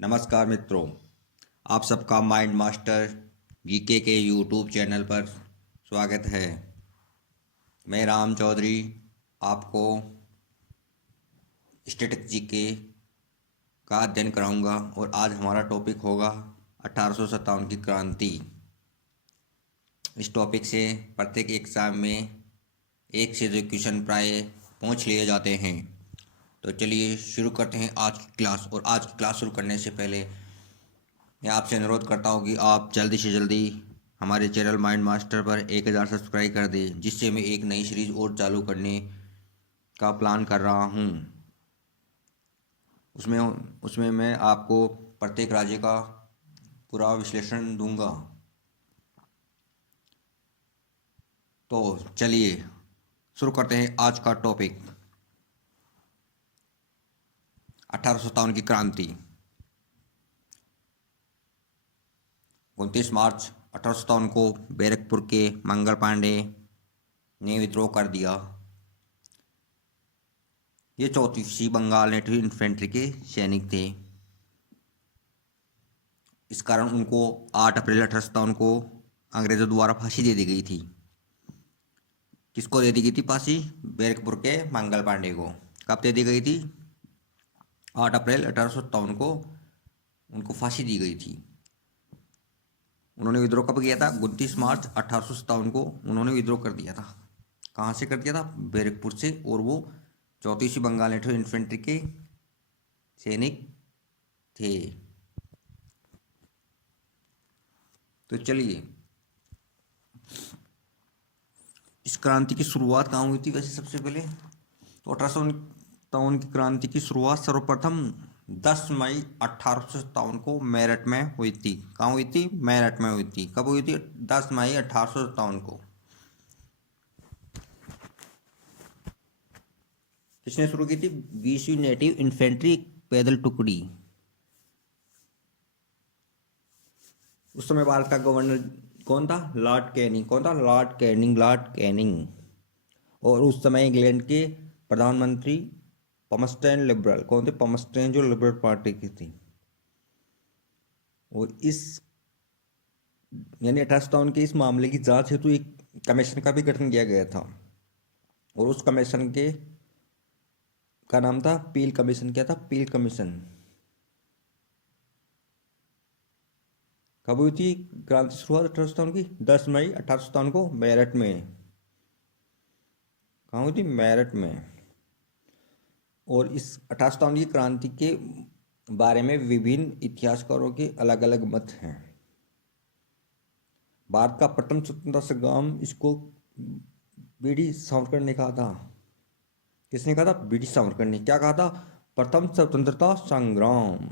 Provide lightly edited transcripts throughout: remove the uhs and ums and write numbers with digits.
नमस्कार मित्रों, आप सबका माइंड मास्टर जीके के यूट्यूब चैनल पर स्वागत है। मैं राम चौधरी आपको स्टैटिक जीके का अध्ययन कराऊंगा और आज हमारा टॉपिक होगा 1857 की क्रांति। इस टॉपिक से प्रत्येक एग्जाम में एक से दो क्वेश्चन प्राय पूछ लिए जाते हैं। तो चलिए शुरू करते हैं आज की क्लास। और आज की क्लास शुरू करने से पहले मैं आपसे अनुरोध करता हूँ कि आप जल्दी से जल्दी हमारे चैनल माइंड मास्टर पर 1000 सब्सक्राइब कर दें, जिससे मैं एक नई सीरीज और चालू करने का प्लान कर रहा हूँ। उसमें उसमें मैं आपको प्रत्येक राज्य का पूरा विश्लेषण दूंगा। तो चलिए शुरू करते हैं आज का टॉपिक 1857 की क्रांति। 29 मार्च 1857 को बैरकपुर के मंगल पांडे ने विद्रोह कर दिया। ये 34वीं बंगाल नेटिव इन्फेंट्री के सैनिक थे। इस कारण उनको 8 अप्रैल 1857 को अंग्रेजों द्वारा फांसी दे दी गई थी। किसको दे दी गई थी फांसी? बैरकपुर के मंगल पांडे को। कब दे दी गई थी? 8 अप्रैल 1857 को उनको फांसी दी गई थी। उन्होंने विद्रोह कब किया था? 29 मार्च 1857 को उन्होंने विद्रोह कर दिया था। कहाँ से कर दिया था? बैरकपुर से। और वो 34वीं बंगाल नेटिव इन्फेंट्री के सैनिक थे। तो चलिए, इस क्रांति की शुरुआत कहाँ हुई थी? वैसे सबसे पहले तो 1857 की क्रांति की शुरुआत सर्वप्रथम 10 मई 1857 को मेरठ में हुई थी। कहाँ हुई थी? मेरठ में हुई थी। कब हुई थी? 10 मई 1857 को। किसने शुरू की थी? 20वीं नेटिव इन्फेंट्री पैदल टुकड़ी। उस समय भारत का गवर्नर कौन था? Lord Canning. कौन था? Lord Canning. Lord Canning. और उस समय इंग्लैंड के प्रधानमंत्री पमस्टन लिबरल। कौन थे? पमस्टन, जो लिबरल पार्टी की थी। और इस यानी 1857 के इस मामले की जांच हेतु एक कमीशन का भी गठन किया गया था। और उस कमीशन के का नाम था पील कमीशन। क्या था? पील कमीशन। कब हुई थी क्रांति शुरुआत 1857 की? 10 मई 1857 को मेरठ में। कहाँ हुई थी? मेरठ में। और इस 1857 की क्रांति के बारे में विभिन्न इतिहासकारों के अलग अलग मत हैं। भारत का प्रथम स्वतंत्रता संग्राम इसको बीडी सावरकर ने कहा था। किसने कहा था? बीडी सावरकर ने। क्या कहा था? प्रथम स्वतंत्रता संग्राम।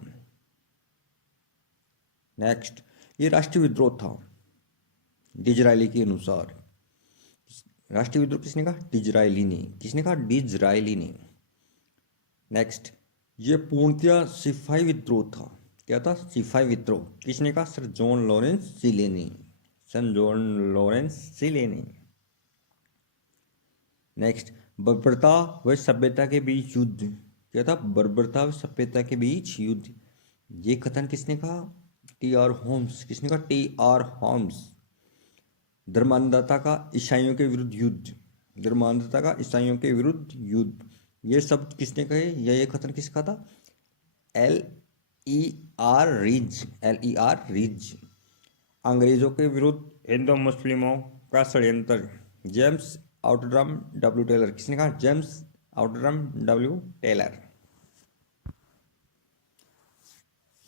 नेक्स्ट, ये राष्ट्रीय विद्रोह था डिजरायली के अनुसार। राष्ट्रीय विद्रोह किसने कहा? डिजरायली ने। किसने कहा? डिजरायली ने। नेक्स्ट, ये पूर्णतया सिपाही विद्रोह था। क्या था? सिपाही विद्रोह। किसने कहा? सर जॉन लॉरेंस सिले ने। सर जॉन लॉरेंस सिले ने। नेक्स्ट, बर्बरता व सभ्यता के बीच युद्ध। क्या था? बर्बरता व सभ्यता के बीच युद्ध। ये कथन किसने कहा? T R Holmes. किसने कहा? T R Holmes. धर्मांधता का ईसाइयों के विरुद्ध युद्ध। धर्मांधता का ईसाइयों के विरुद्ध युद्ध। ये शब्द किसने कहे? ये कथन किसका था? L E R Rees. L E R Rees. अंग्रेजों के विरुद्ध हिंदू मुस्लिमों का षड्यंत्र। James Outram W Taylor. किसने कहा? James Outram W Taylor.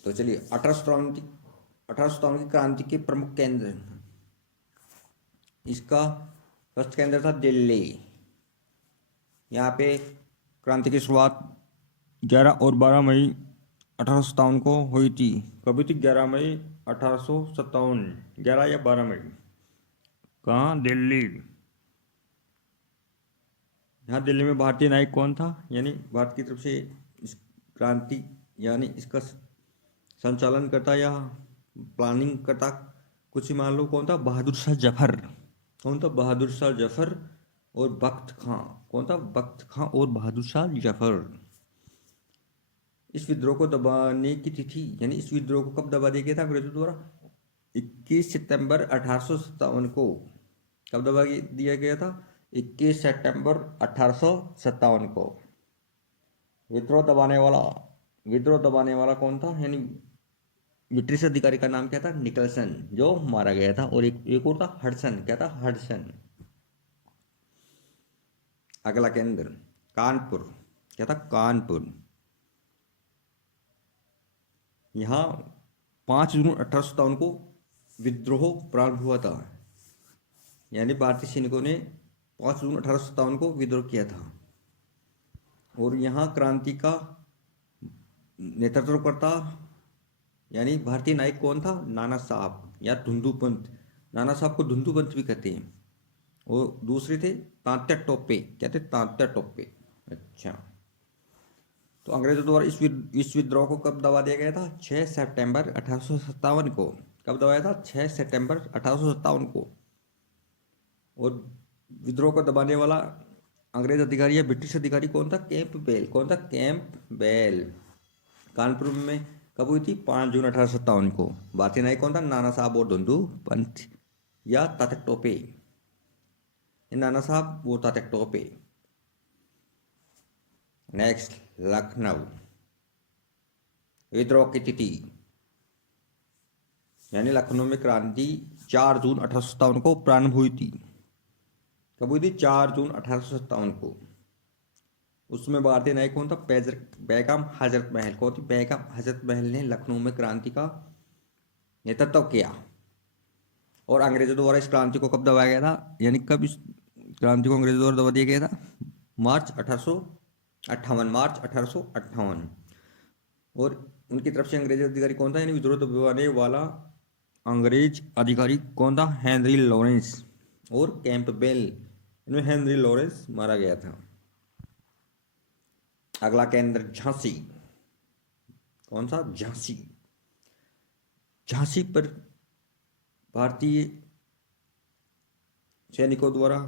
तो चलिए, 1857 की क्रांति के प्रमुख केंद्र। इसका फर्स्ट केंद्र था दिल्ली। यहाँ पे क्रांति की शुरुआत 11 और 12 मई 1857 को हुई थी। कभी थी? 11 मई 1857। 11 या 12 मई। कहाँ? दिल्ली। यहाँ दिल्ली में भारतीय नायक कौन था? यानी भारत की तरफ से इस क्रांति यानी इसका संचालन करता या प्लानिंग करता, कुछ ही मान लो, कौन था? बहादुर शाह जफर। कौन था? बहादुर शाह जफर और बख्त खां। कौन था? बख्त खां और बहादुर शाह जफर। इस विद्रोह को दबाने की तिथि, यानी इस विद्रोह को कब दबा दिया गया था अंग्रेजों द्वारा? 21 सितंबर 1857 को। कब दबा दिया गया था? 21 सितंबर 1857 को। विद्रोह दबाने वाला, विद्रोह दबाने वाला कौन था? यानी ब्रिटिश अधिकारी का नाम क्या था? निकलसन, जो मारा गया था। और एक और था हडसन। क्या था? हडसन। अगला केंद्र कानपुर। क्या था? कानपुर। यहाँ 5 जून 1857 को विद्रोह प्रारंभ हुआ था। यानी भारतीय सैनिकों ने 5 जून 1857 को विद्रोह किया था। और यहाँ क्रांति का नेतृत्व करता, यानी भारतीय नायक कौन था? नाना साहब या धुंधु पंत। नाना साहब को धुंधु पंत भी कहते हैं। और दूसरे थे तात्या टोपे। क्या थे? तात्या टोपे। अच्छा, तो अंग्रेजों द्वारा इस विद्रोह को कब दबा दिया गया था? 6 सितंबर 1857 को। कब दबाया था? 6 सितंबर 1857 को। और विद्रोह को दबाने वाला अंग्रेज अधिकारी या ब्रिटिश अधिकारी कौन था? कैंपबेल। कौन था? कैंपबेल। कानपुर में कब हुई थी? 5 जून 1857 को। भारतीय नायक कौन था? नाना साहब और धुंधु पंत या तात्या टोपे। नाना साहब वो तात्या टोपे। नेक्स्ट, लखनऊ। विद्रोह की तिथि, यानी लखनऊ में क्रांति 4 जून 1857 को प्रारंभ हुई थी। कब हुई थी? 4 जून 1857 को। उसमें भारतीय नायक कौन था? बेगम हजरत महल। कौन थी? बेगम हजरत महल ने लखनऊ में क्रांति का नेतृत्व किया। और अंग्रेजों द्वारा इस क्रांति को कब दबाया गया था? यानी कब इस क्रांति को अंग्रेजों द्वारा दबा दिया गया था? मार्च 1858। मार्च 1858। और उनकी तरफ से अंग्रेज अधिकारी कौन था? यानी विद्रोह दबाने वाला अंग्रेज अधिकारी कौन था? हेनरी लॉरेंस और कैंपबेल। इनमें हेनरी लॉरेंस मारा गया था। अगला केंद्र झांसी। कौन सा? झांसी। झांसी पर भारतीय सैनिकों द्वारा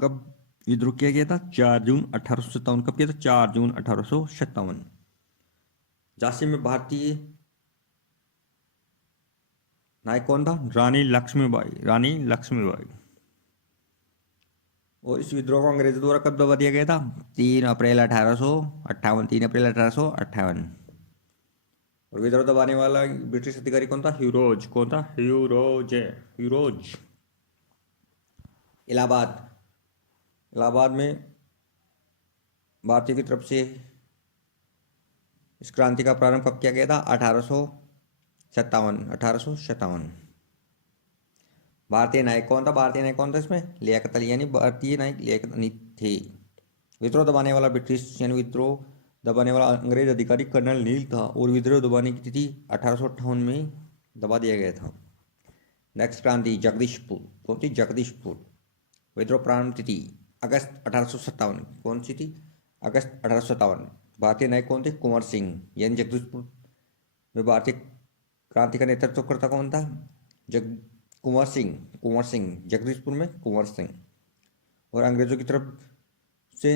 कब विद्रोह किया गया था? 4 जून 1857। कब किया था? 4 जून 1857। झांसी में भारतीय नायक कौन था? रानी लक्ष्मीबाई। रानी लक्ष्मीबाई। और इस विद्रोह को अंग्रेजों द्वारा कब दबा दिया गया था? 3 अप्रैल 1858। 3 अप्रैल 1858। और विद्रोह दबाने वाला ब्रिटिश अधिकारी कौन था? ह्यूरोज। कौन था? ह्यूरोज। ह्यूरोज। इलाहाबाद। इलाहाबाद में भारतीय की तरफ से इस क्रांति का प्रारंभ कब किया गया था? 1857। 1857। भारतीय नायक कौन था? भारतीय नायक कौन था इसमें? लियाकत अली। यानी भारतीय नायक लियाकत अली थे। विद्रोह दबाने वाला ब्रिटिश, यानी विद्रोह दबाने वाला अंग्रेज अधिकारी कर्नल नील था। और विद्रोह दबाने की तिथि 1858 में दबा दिया गया था। नेक्स्ट क्रांति जगदीशपुर। कौन सी? जगदीशपुर। विद्रोह प्रारंभ तिथि अगस्त 1857। कौन सी थी? अगस्त 1857। भारतीय नायक कौन थे? कुंवर सिंह। यानी जगदीशपुर में भारतीय क्रांति का नेतृत्व करता कौन था? जग कुंवर सिंह। कुंवर सिंह। जगदीशपुर में कुंवर सिंह। और अंग्रेजों की तरफ से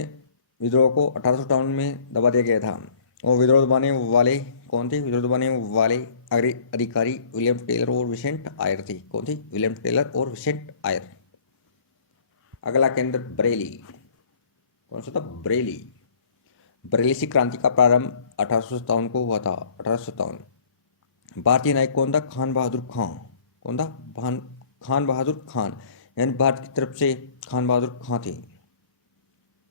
विद्रोह को 1858 में दबा दिया गया था। और विद्रोह दबाने वाले कौन थे? विद्रोह दबाने वाले अधिकारी विलियम टेलर और विसेंट आयर थे। कौन थे? विलियम टेलर और विसेंट आयर। अगला केंद्र बरेली। कौन सा था? बरेली। बरेली से क्रांति का प्रारंभ 1857 को हुआ था। 1857। भारतीय नायक कौन था? खान बहादुर खान। कौन था? खान बहादुर खान। यानी भारत की तरफ से खान बहादुर खान थे।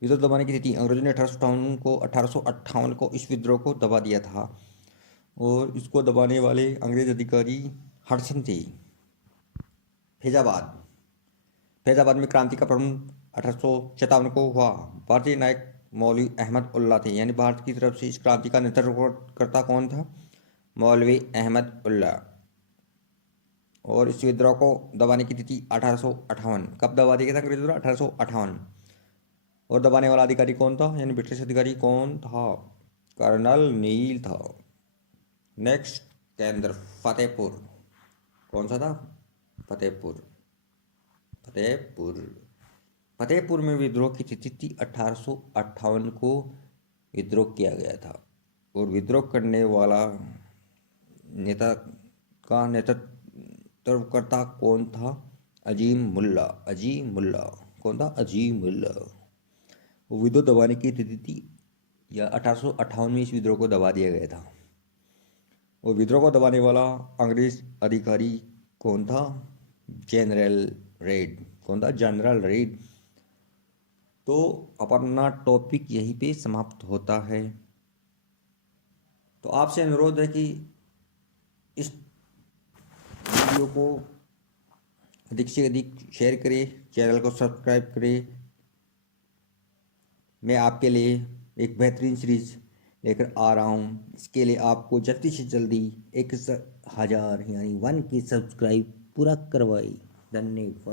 विद्रोह दबाने की तिथि अंग्रेजों ने 1858 को इस विद्रोह को दबा दिया था। और इसको दबाने वाले अंग्रेज अधिकारी हडसन थे। फैजाबाद। फैजाबाद में क्रांति का प्रारंभ 1857 को हुआ। भारतीय नायक मौलवी अहमद उल्ला थे। यानी भारत की तरफ से इस क्रांति का नेतृत्व करता कौन था? मौलवी अहमद उल्ला। और इस विद्रोह को दबाने की तिथि 1858। कब दबा दिया गया था अंग्रेजों द्वारा? 1858। और दबाने वाला अधिकारी कौन था? यानी ब्रिटिश अधिकारी कौन था? कर्नल नील था। नेक्स्ट केंद्र फतेहपुर। कौन सा था? फतेहपुर। फतेहपुर। फतेहपुर में विद्रोह की तिथि थी 1858 को विद्रोह किया गया था। और विद्रोह करने वाला नेता का नेतृत्वकर्ता कौन था? अजीम मुल्ला। अजीम मुल्ला। कौन था? अजीम मुल्ला। वो विद्रोह दबाने की तिथि थी या 1858 में इस विद्रोह को दबा दिया गया था। और विद्रोह को दबाने वाला अंग्रेज अधिकारी कौन था? General red. कौन था? General red. तो अपना टॉपिक यहीं पे समाप्त होता है। तो आपसे अनुरोध है कि इस वीडियो को अधिक से अधिक शेयर करें, चैनल को सब्सक्राइब करें। मैं आपके लिए एक बेहतरीन सीरीज लेकर आ रहा हूँ। इसके लिए आपको जल्दी से जल्दी 1000 यानी 1K सब्सक्राइब पूरा करवाई। धन्यवाद।